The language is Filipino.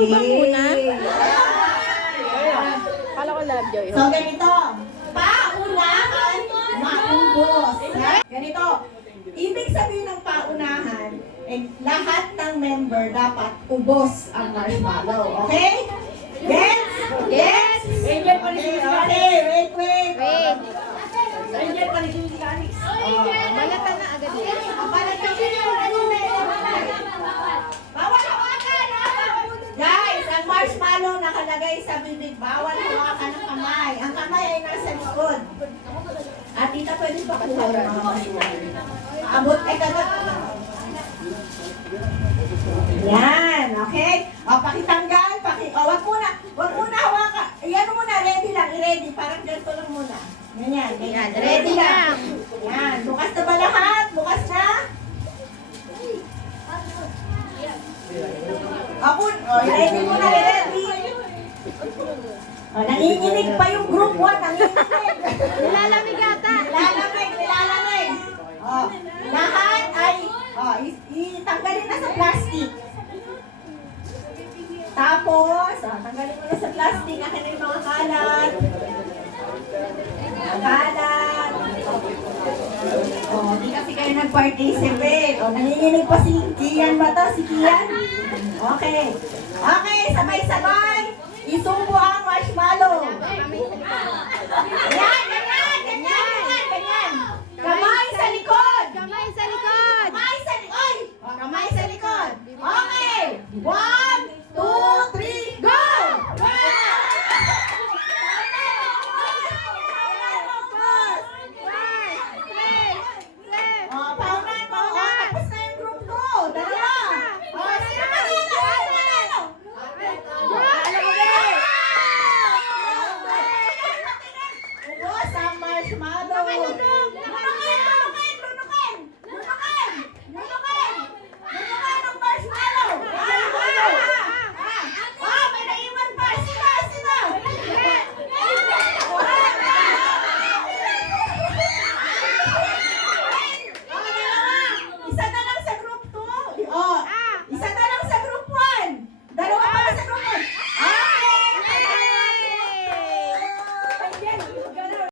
Lubang muna. Kala ko love joy. So, ganito. Paunahan, maubos. Ganito. Ibig sabihin ng paunahan, lahat ng member dapat ubos ang marshmallow. Okay? Yes? Yes? Angel pa rin si Okay, wait. Wait. Angel pa rin si Alex. Balatan na agad yan. Bawal hawakan! Guys, ang marshmallow nakalagay sa bibig. Bawal hawakan ng kamay. Ang kamay ay nasa likod. At tita, pwede ba kuha ng mga marshmallow? Abot, kagat. Yan, okay? O, pakitanggal, wag muna hawakan. Yan muna, ready lang, i-ready. Parang ganito lang muna. Ganyan. Ready lang. Yan, bukas na ba lahat? Bukas na? Ready muna, ready. Nanginginig pa yung group 1, nanginginig. Nilalamig yata. Nilalamig. Lahat ay, itanggalin na sa plastic. Tapos, tanggalin mo na sa plastic. Akin na yung mga kalat. Kalat. Di kasi kayo nag-participate. Nanginginig pa si Kian ba to? Si Kian? Okay. Okay, sabay-sabay. Isubo ang marshmallow. Yan!